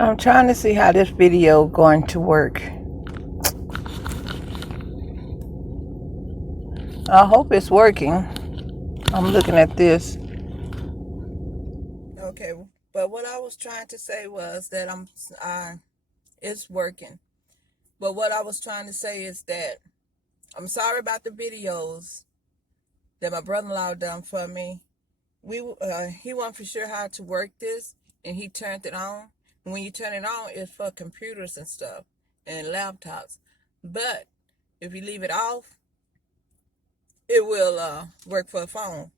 I'm trying to see how this video going to work. I hope it's working. I'm looking at this. Okay, but what I was trying to say was that it's working. But what I was trying to say is that I'm sorry about the videos that my brother-in-law done for me. He wasn't for sure how to work this, and he turned it on. And when you turn it on, it's for computers and stuff and laptops. But if you leave it off, it will work for a phone.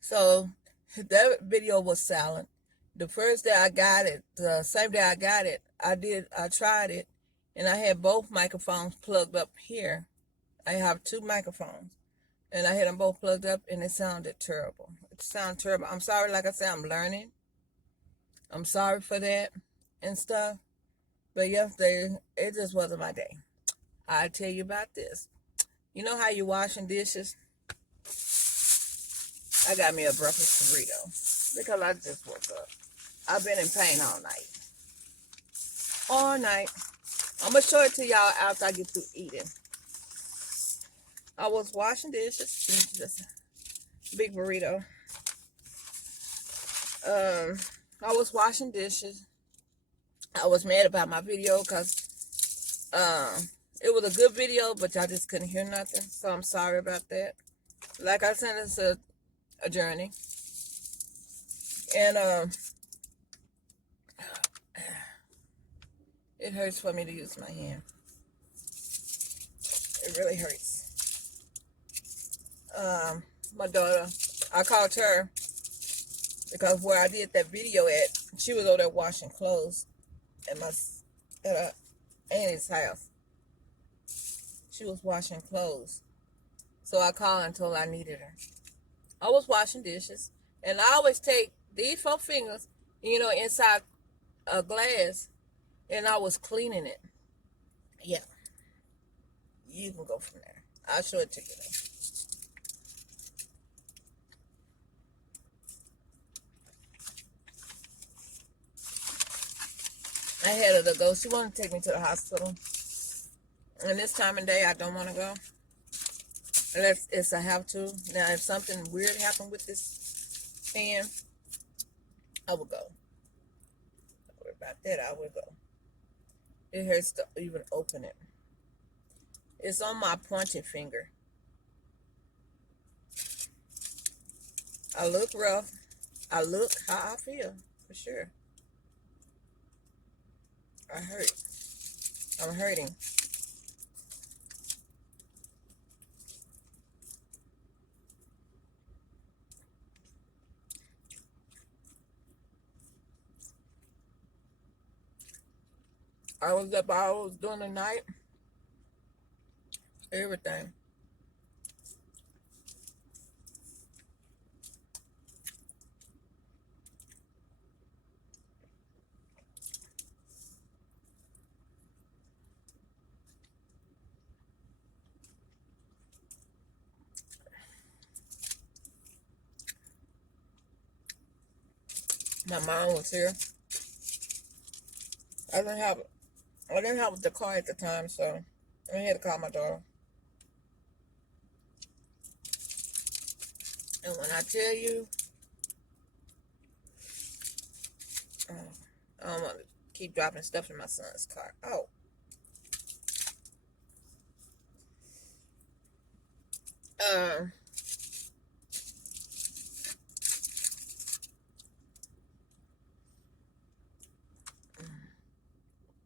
So that video was silent. The first day I got it, the same day I got it, I tried it, and I had both microphones plugged up here. I have two microphones, and I had them both plugged up, and it sounded terrible. It sounded terrible. I'm sorry, like I said, I'm learning. I'm sorry for that and stuff. But yesterday, it just wasn't my day. I'll tell you about this. You know how you washing dishes? I got me a breakfast burrito because I just woke up. I've been in pain all night. All night. I'm going to show it to y'all after I get through eating. I was washing dishes. Just a big burrito. I was washing dishes. I was mad about my video because it was a good video, but y'all just couldn't hear nothing. So I'm sorry about that. Like I said, it's a journey. And it hurts for me to use my hand. It really hurts. My daughter, I called her because where I did that video at, she was over there washing clothes at her auntie's house. She was washing clothes. So I called and told her I needed her. I was washing dishes, and I always take these 4 fingers, inside a glass, and I was cleaning it. Yeah, you can go from there. I'll show it to you though. I had her to go. She wanted to take me to the hospital. And this time of day, I don't want to go. Unless it's a have to. Now, if something weird happened with this pen, I will go. Don't worry about that. I will go. It hurts to even open it. It's on my pointed finger. I look rough. I look how I feel, for sure. I hurt. I'm hurting. I was up hours during the night. Everything. My mom was here. I didn't have the car at the time, so I had to call my daughter. And when I tell you, I don't want to keep dropping stuff in my son's car. Oh.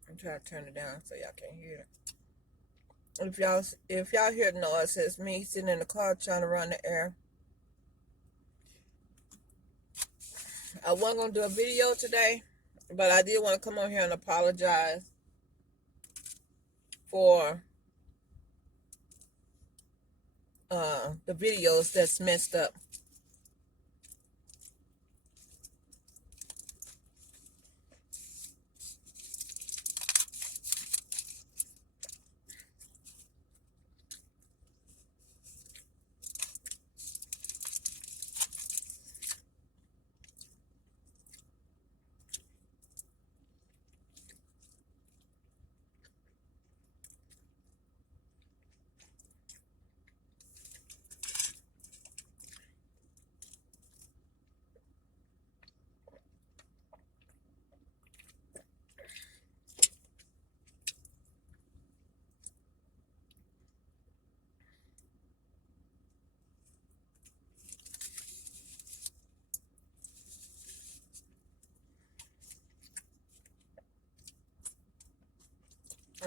I'm trying to turn it down so y'all can hear it. If y'all hear the noise, it's me sitting in the car trying to run the air. I wasn't gonna do a video today, but I did want to come on here and apologize for the videos that's messed up.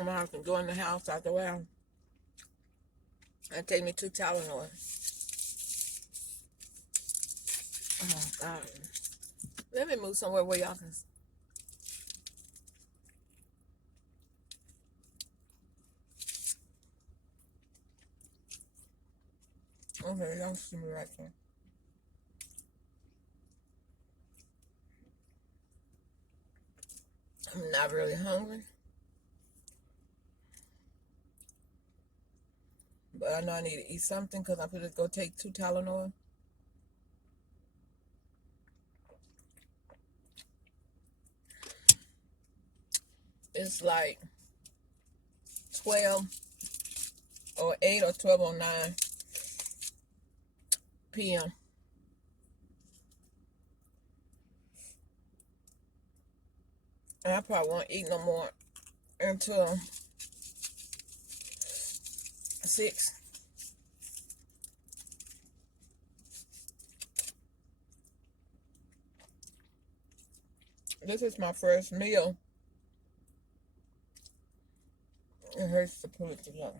gonna have to go in the house after a while and take me 2 Tylenol. Oh God. Let me move somewhere where y'all can. Okay, y'all see me right there. I'm not really hungry, but I know I need to eat something because I'm gonna go take 2 Tylenol. It's like 12 or 8 or 12:09 p.m. And I probably won't eat no more until 6. This is my first meal. It hurts to pull it together.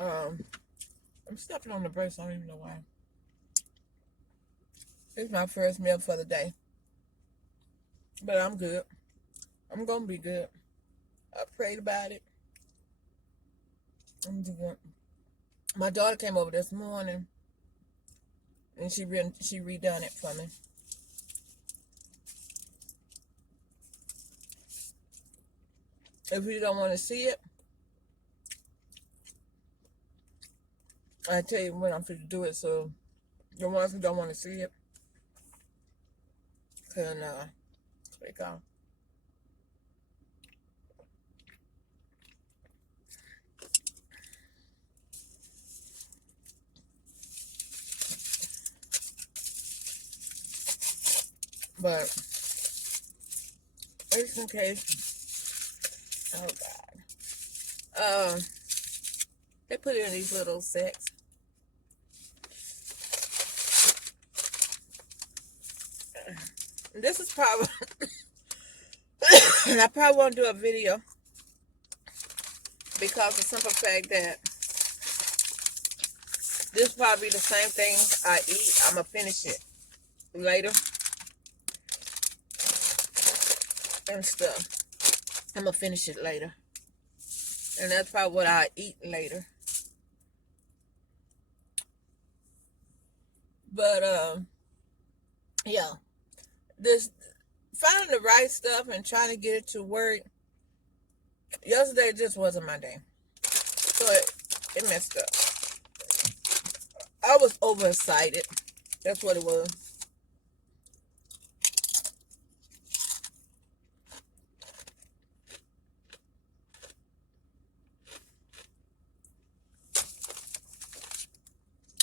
I'm stepping on the brakes. I don't even know why. It's my first meal for the day. But I'm good. I'm going to be good. I prayed about it. I'm good. My daughter came over this morning and she redone it for me. If you don't want to see it, I tell you when I'm going to do it. So the ones who don't want to see it can click on. But just in case, oh God, they put it in these little sets. This is probably, and I probably won't do a video because of the simple fact that this probably the same thing I eat. I'm gonna finish it later and stuff. I'm gonna finish it later, and that's probably what I eat later. But yeah, this finding the right stuff and trying to get it to work. Yesterday just wasn't my day, so it messed up. I was overexcited. That's what it was.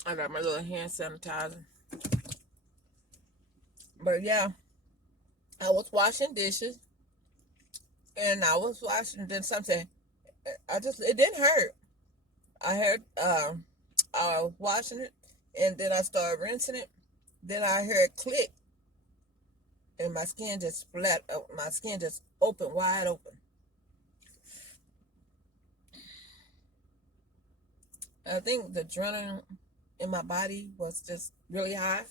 I got my little hand sanitizer. But yeah, I was washing dishes and I was washing, then something, it didn't hurt. I heard, I was washing it and then I started rinsing it. Then I heard click and my skin just splat up. My skin just opened wide open. I think the adrenaline in my body was just really high.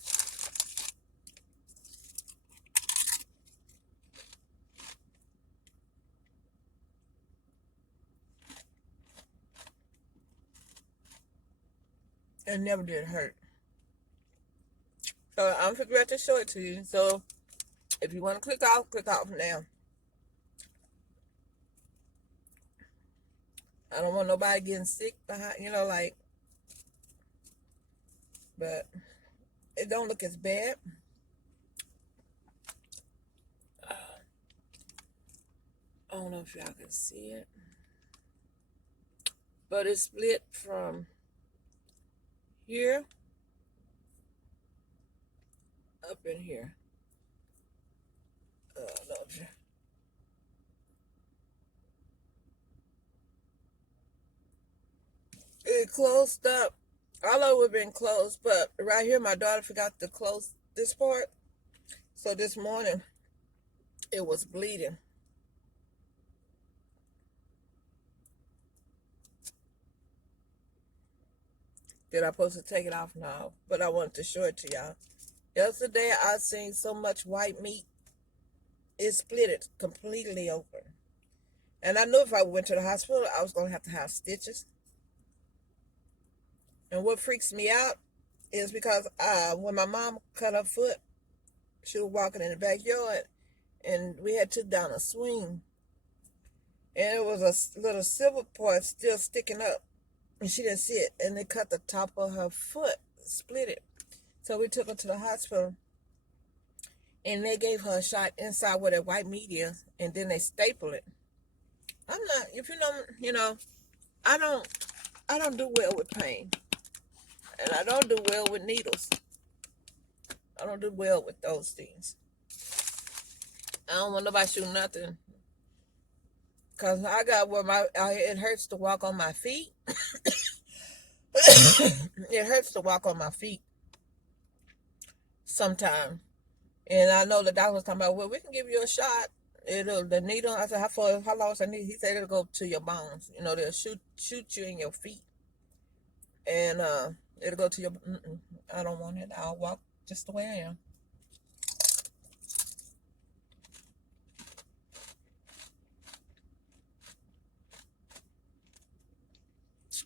It never did hurt. So I'm forgot to show it to you. So if you want to click off now. I don't want nobody getting sick behind, like, but it don't look as bad. I don't know if y'all can see it, but it's split from here up in here. No, it closed up. All of it would have been closed, but right here, my daughter forgot to close this part. So this morning, it was bleeding. Did I supposed to take it off now? But I wanted to show it to y'all. Yesterday, I seen so much white meat, it split it completely open. And I knew if I went to the hospital, I was going to have stitches. And what freaks me out is because when my mom cut her foot, she was walking in the backyard, and we had took down a swing. And it was a little silver part still sticking up. And she didn't see it. And they cut the top of her foot, split it. So we took her to the hospital. And they gave her a shot inside where the white meat is. And then they staple it. I'm not, if you know, I don't do well with pain. And I don't do well with needles. I don't do well with those things. I don't want nobody shooting nothing. Because I got where it hurts to walk on my feet. It hurts to walk on my feet sometimes. And I know the doctor was talking about, well, we can give you a shot. The needle, I said, how long is the needle? He said it'll go to your bones. You know, they'll shoot you in your feet. And it'll go to your, I don't want it. I'll walk just the way I am.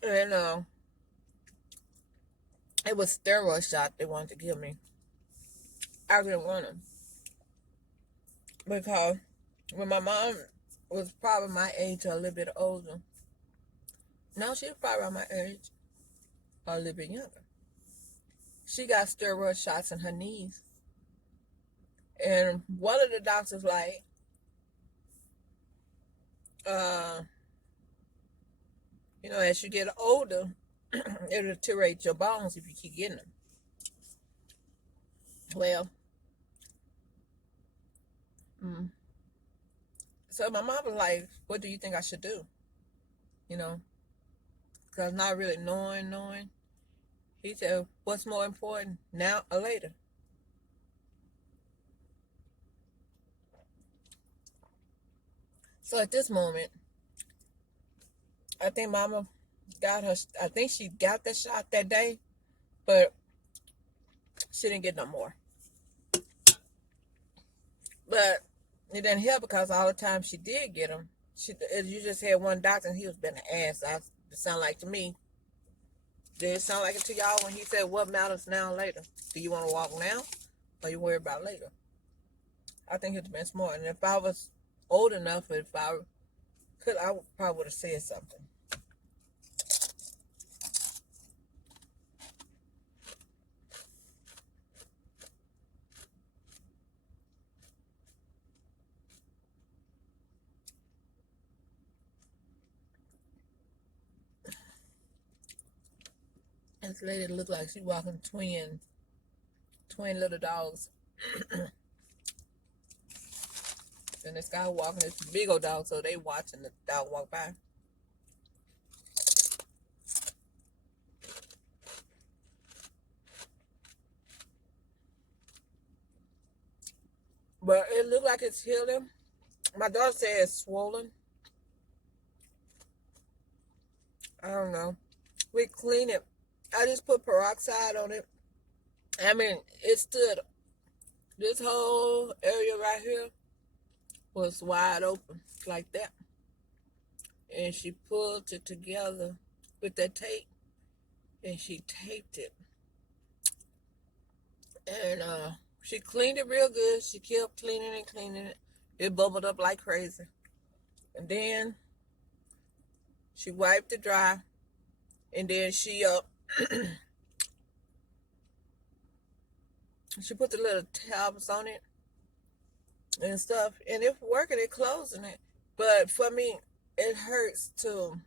And it was steroid shot they wanted to give me. I didn't want them. Because when my mom was probably my age or a little bit older, now she was probably around my age or a little bit younger, she got steroid shots in her knees. And one of the doctors like, as you get older, it'll deteriorate your bones if you keep getting them. Well, so my mom was like, what do you think I should do? Because not really knowing. He said, what's more important, now or later? So at this moment, I think Mama I think she got the shot that day, but she didn't get no more. But it didn't help because all the time she did get them, you just had one doctor and he was being an ass. It sounded like to me. Did it sound like it to y'all when he said, what matters now or later? Do you want to walk now or you worry about later? I think it's been smart. And if I was old enough, if I could, I probably would have said something. This lady looked like she walking twin little dogs. And this guy walking this big old dog, so they watching the dog walk by. But it looked like it's healing. My daughter said it's swollen. I don't know. We clean it. I just put peroxide on it. I mean, it stood. This whole area right here was wide open like that. And she pulled it together with that tape. And she taped it. And she cleaned it real good. She kept cleaning it. It bubbled up like crazy. And then she wiped it dry. And then she she put the little tabs on it and stuff. And it's working, it closing it. But for me, it hurts to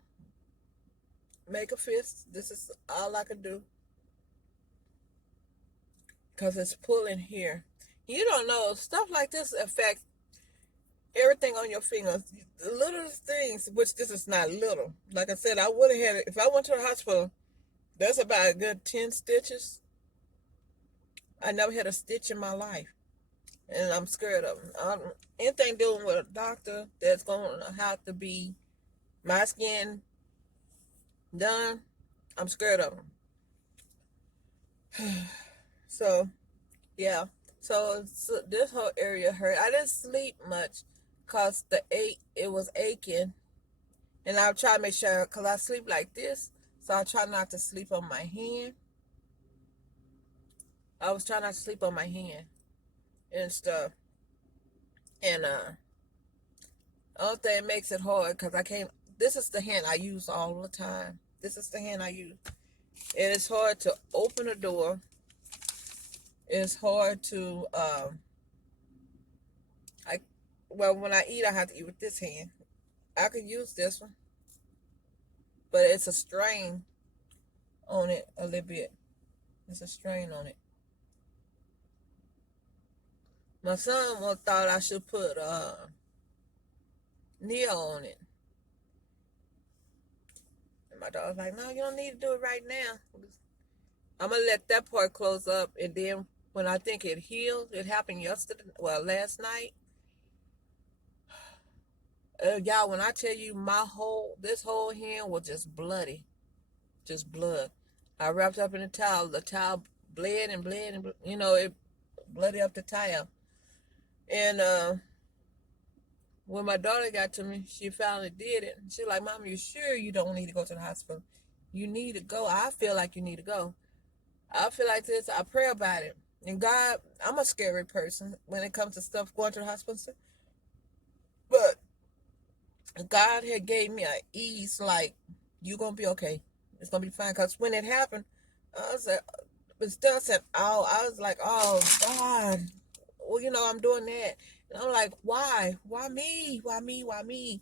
make a fist. This is all I can do. Because it's pulling here. You don't know, stuff like this affects everything on your fingers. The little things, which this is not little. Like I said, I would have had it. If I went to the hospital, that's about a good 10 stitches. I never had a stitch in my life. And I'm scared of them. Anything dealing with a doctor that's going to have to be my skin done, I'm scared of them. So yeah, so this whole area hurt. I didn't sleep much cause it was aching, and I try to make sure cause I sleep like this, so I try not to sleep on my hand. I was trying not to sleep on my hand and stuff, and only thing that makes it hard because I can't. This is the hand I use all the time. This is the hand I use. And it's hard to open a door. It's hard to I well when I eat I have to eat with this hand. I could use this one, but it's a strain on it a little bit. It's a strain on it. My son thought I should put Neo on it. And my daughter's like, no, you don't need to do it right now. I'm gonna let that part close up, and then when I think it healed, it happened yesterday. Well, last night. Y'all, when I tell you this whole hand was just bloody, just blood. I wrapped up in a towel. The towel bled and bled and it bloody up the towel. And when my daughter got to me, she finally did it. She was like, "Mom, you sure you don't need to go to the hospital? You need to go. I feel like you need to go. I feel like this. I pray about it. And God, I'm a scary person when it comes to stuff going to the hospital. But God had gave me an ease, like, you gonna be okay. It's gonna be fine. Cause when it happened, I was like, but still said, oh, I was like, oh God, well, I'm doing that, and I'm like, why me, why me,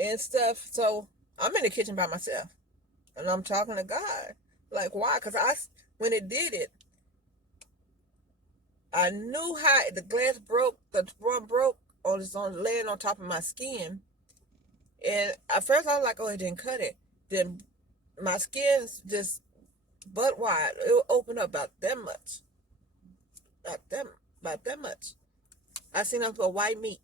and stuff. So I'm in the kitchen by myself, and I'm talking to God, like, why? Cause when it did it, I knew how the glass broke, the rum broke on laying on top of my skin. And at first I was like, oh, it didn't cut it. Then my skin's just butt wide. It will open up about that much. About that much. I seen them for white meat.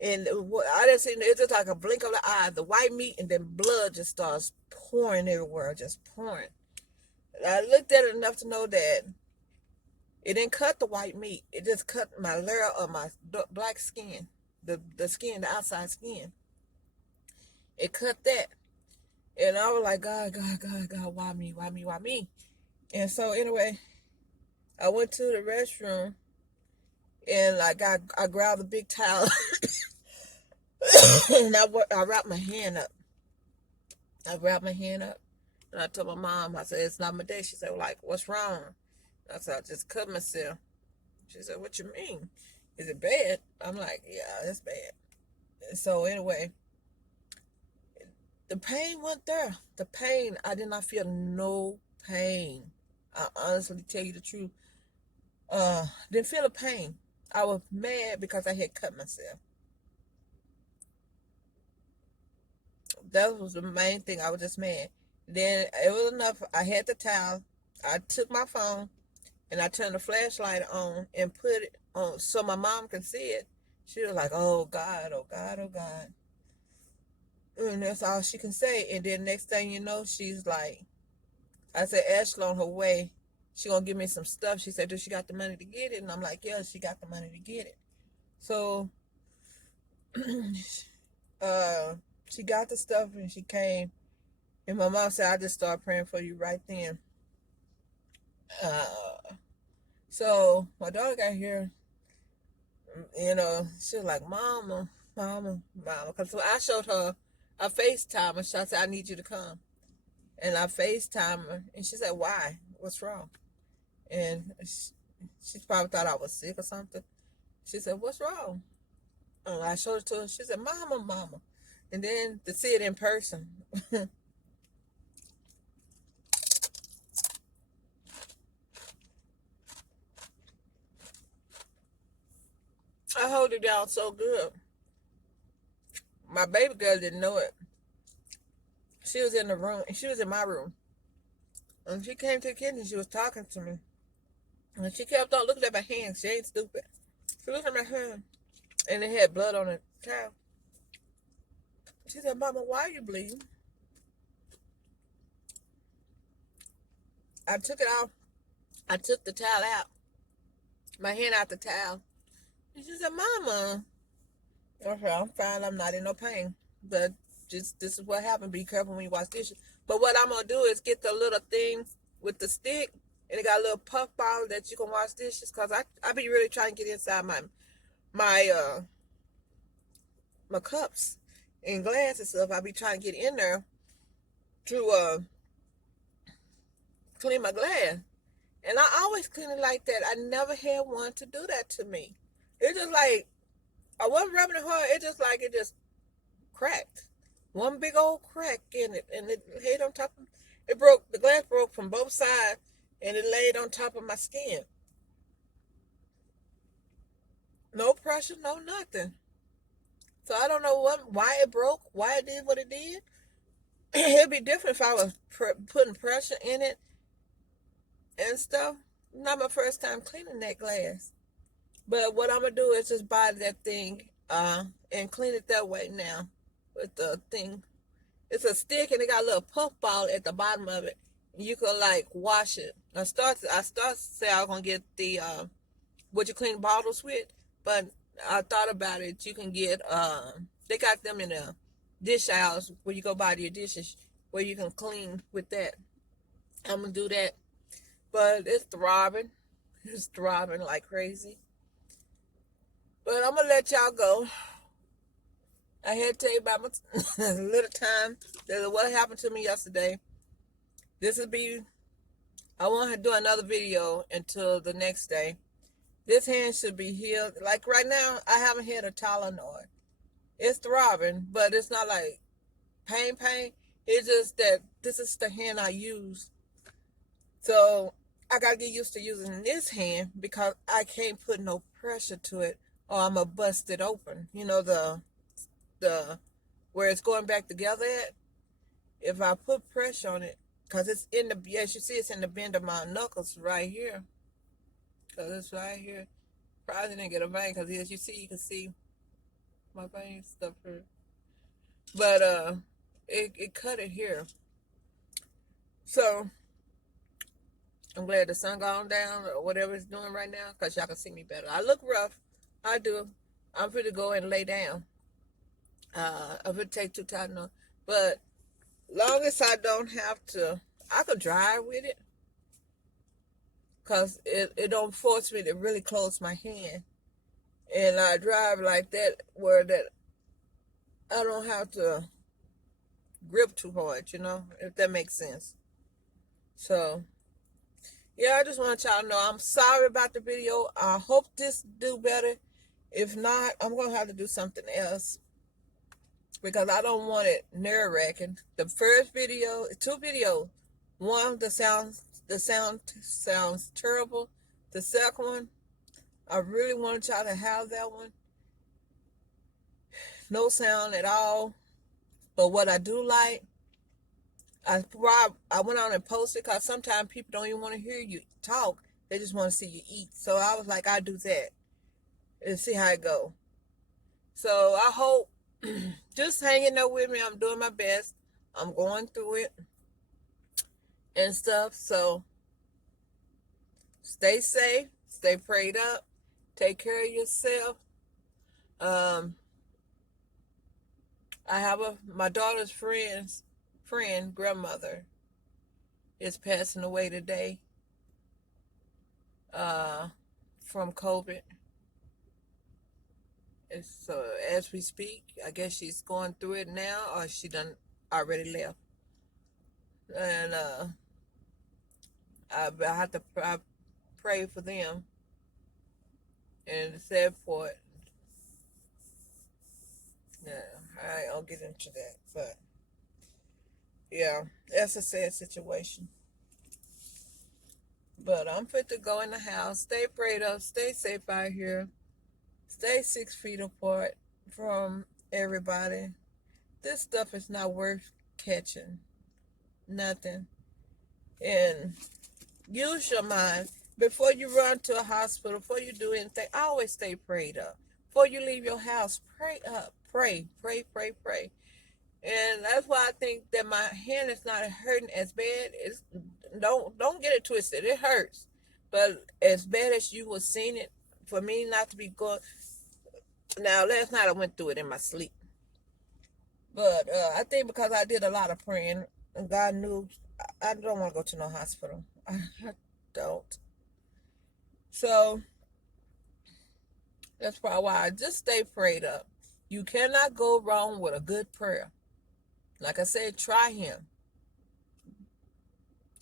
And I didn't see it, just like a blink of the eye. The white meat, and then blood just starts pouring everywhere, just pouring. And I looked at it enough to know that it didn't cut the white meat. It just cut my layer of my black skin, the skin, the outside skin. It cut that. And I was like, God, why me? Why me? Why me? And so anyway, I went to the restroom, and I grabbed a big towel and I wrapped my hand up. I wrapped my hand up, and I told my mom, I said, it's not my day. She said, well, like, what's wrong? I said, I just cut myself. She said, what you mean? Is it bad? I'm like, yeah, it's bad. And so anyway, the pain wasn't there. The pain, I did not feel no pain. I honestly tell you the truth. Didn't feel the pain. I was mad because I had cut myself. That was the main thing. I was just mad. Then it was enough. I had the towel. I took my phone and I turned the flashlight on and put it on so my mom could see it. She was like, oh God, oh God, oh God. And that's all she can say. And then next thing you know, she's like, I said, Ashley on her way. She gonna give me some stuff. She said, does she got the money to get it? And I'm like, yeah, she got the money to get it. So she got the stuff and she came. And my mom said, I just started praying for you right then. So my daughter got here, she was like, Mama, Mama, Mama. Because I showed her a FaceTime, and she said, I need you to come. And I FaceTime her, and she said, why? What's wrong? And she probably thought I was sick or something. She said, what's wrong? And I showed it to her. She said, Mama, Mama. And then to see it in person. I hold it down so good. My baby girl didn't know it. She was in the room. She was in my room. And she came to the kitchen. She was talking to me. And she kept on looking at my hands. She ain't stupid. She looked at my hand. And it had blood on it. Child. She said, Mama, why are you bleeding? I took it out. I took the towel out, my hand out the towel. And she said, Mama. Okay, I'm fine. I'm not in no pain. But just this is what happened. Be careful when you wash dishes. But what I'm gonna do is get the little thing with the stick, and it got a little puff bottle that you can wash dishes. Cause I be really trying to get inside my my cups and glass and stuff. I be trying to get in there to clean my glass, and I always clean it like that. I never had one to do that to me. It just like I wasn't rubbing it hard. It just like it just cracked. One big old crack in it, and it laid on top of it. Broke. The glass broke from both sides, and it laid on top of my skin. No pressure, no nothing. So I don't know why it broke, why it did what it did. It'd be different if I was putting pressure in it and stuff. Not my first time cleaning that glass. But what I'm gonna do is just buy that thing and clean it that way now with the thing. It's a stick and it got a little puff ball at the bottom of it. You could like wash it. I start to say I was gonna get the what you clean bottles with, but I thought about it. You can get they got them in the dish aisles where you go buy your dishes where you can clean with that. I'm gonna do that, but it's throbbing. It's throbbing like crazy. But I'm gonna let y'all go. I had to tell you about my little time that what happened to me yesterday. This will be. I want to do another video until the next day. This hand should be healed. Like right now, I haven't had a Tylenol. It's throbbing, but it's not like pain. It's just that this is the hand I use. So I gotta get used to using this hand because I can't put no pressure to it or I'm gonna bust it open. You know the where it's going back together at. If I put pressure on it, cause it's in the as you see it's in the bend of my knuckles right here. Cause it's right here. Probably didn't get a vein because as you see, you can see my vein stuff here. But it cut it here. So I'm glad the sun gone down or whatever it's doing right now because y'all can see me better. I look rough. I do. I'm free to go and lay down. If it take too time, no. But long as I don't have to, I could drive with it. Because it don't force me to really close my hand. And I drive like that where that I don't have to grip too hard, if that makes sense. So, yeah, I just want y'all to know I'm sorry about the video. I hope this do better. If not, I'm going to have to do something else. Because I don't want it nerve-wracking. The first video, 2 videos. One, the sound sounds terrible. The second one, I really wanted y'all to have that one. No sound at all. But what I do like, I went on and posted because sometimes people don't even want to hear you talk. They just want to see you eat. So I was like, I'll do that and see how it go. So I hope, just hanging there with me. I'm doing my best. I'm going through it and stuff. So stay safe, stay prayed up, take care of yourself. I have my daughter's friend, grandmother, is passing away today from COVID. So as we speak, I guess she's going through it now, or she done already left. And I have to pray for them and the sad part. Yeah, I ain't gonna get into that, but yeah, that's a sad situation. But I'm fit to go in the house. Stay prayed up. Stay safe out here. Stay 6 feet apart from everybody. This stuff is not worth catching. Nothing. And use your mind. Before you run to a hospital, before you do anything, always stay prayed up. Before you leave your house, pray up. Pray. And that's why I think that my hand is not hurting as bad. It's Don't get it twisted. It hurts. But as bad as you was seeing it, for me not to be going. Now, last night I went through it in my sleep. But I think because I did a lot of praying, and God knew I don't want to go to no hospital. I don't. So that's probably why I just stay prayed up. You cannot go wrong with a good prayer. Like I said, try him.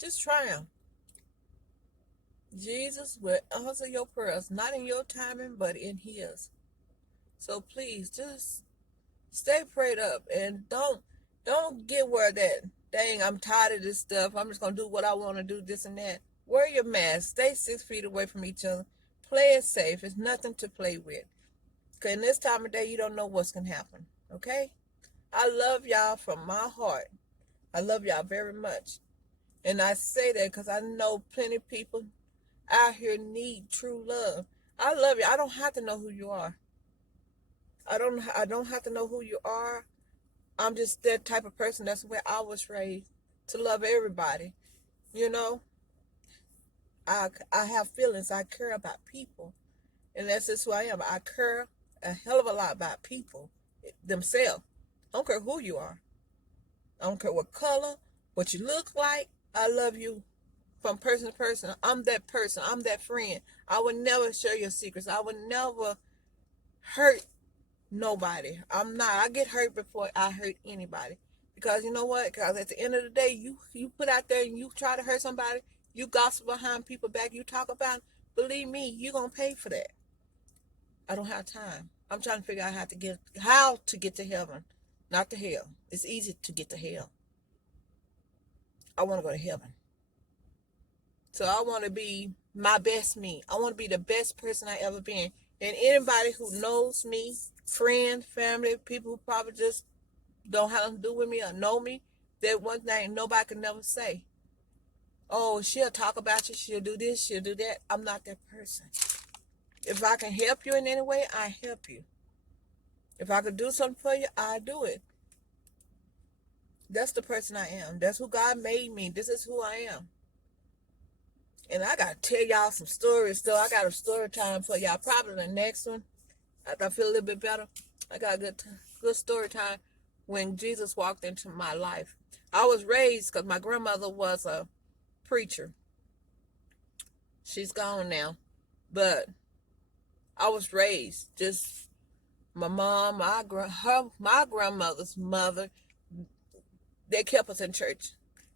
Just try him. Jesus will answer your prayers, not in your timing, but in his. So please just stay prayed up and don't get where that dang I'm tired of this stuff. I'm just gonna do what I want to do, this and that. Wear your mask. Stay 6 feet away from each other. Play it safe. It's nothing to play with. Cause in this time of day, you don't know what's gonna happen. Okay? I love y'all from my heart. I love y'all very much. And I say that because I know plenty of people out here need true love. I love you. I don't have to know who you are. I don't have to know who you are. I'm just that type of person. That's where I was raised, to love everybody. You know, I have feelings. I care about people. And that's just who I am. I care a hell of a lot about people themselves. I don't care who you are. I don't care what color, what you look like. I love you from person to person. I'm that person. I'm that friend. I would never share your secrets. I would never hurt nobody. I'm not. I get hurt before I hurt anybody. Because you know what? Because at the end of the day, you put out there and you try to hurt somebody, you gossip behind people back, you talk about, believe me, you're going to pay for that. I don't have time. I'm trying to figure out how to get to heaven, not to hell. It's easy to get to hell. I want to go to heaven. So I want to be my best me. I want to be the best person I ever been. And anybody who knows me, friends, family, people who probably just don't have nothing to do with me or know me, that one thing nobody can never say. Oh, she'll talk about you, she'll do this, she'll do that. I'm not that person. If I can help you in any way, I help you. If I could do something for you, I do it. That's the person I am. That's who God made me. This is who I am. And I got to tell y'all some stories. So I got a story time for y'all. Probably the next one. After I feel a little bit better, I got a good story time when Jesus walked into my life. I was raised because my grandmother was a preacher. She's gone now. But I was raised just my mom, my grandmother's mother, they kept us in church.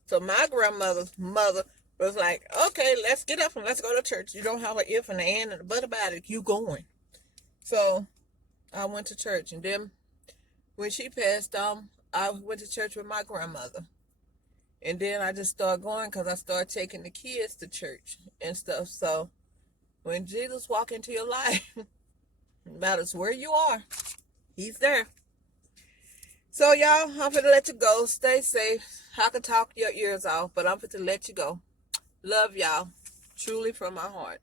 So my grandmother's mother was like, okay, let's get up and let's go to church. You don't have an if and an and a but about it. You going. So I went to church. And then when she passed on, I went to church with my grandmother. And then I just started going because I started taking the kids to church and stuff. So when Jesus walks into your life, no matter where you are, he's there. So y'all, I'm finna let you go. Stay safe. I can talk your ears off, but I'm finna let you go. Love y'all. Truly from my heart.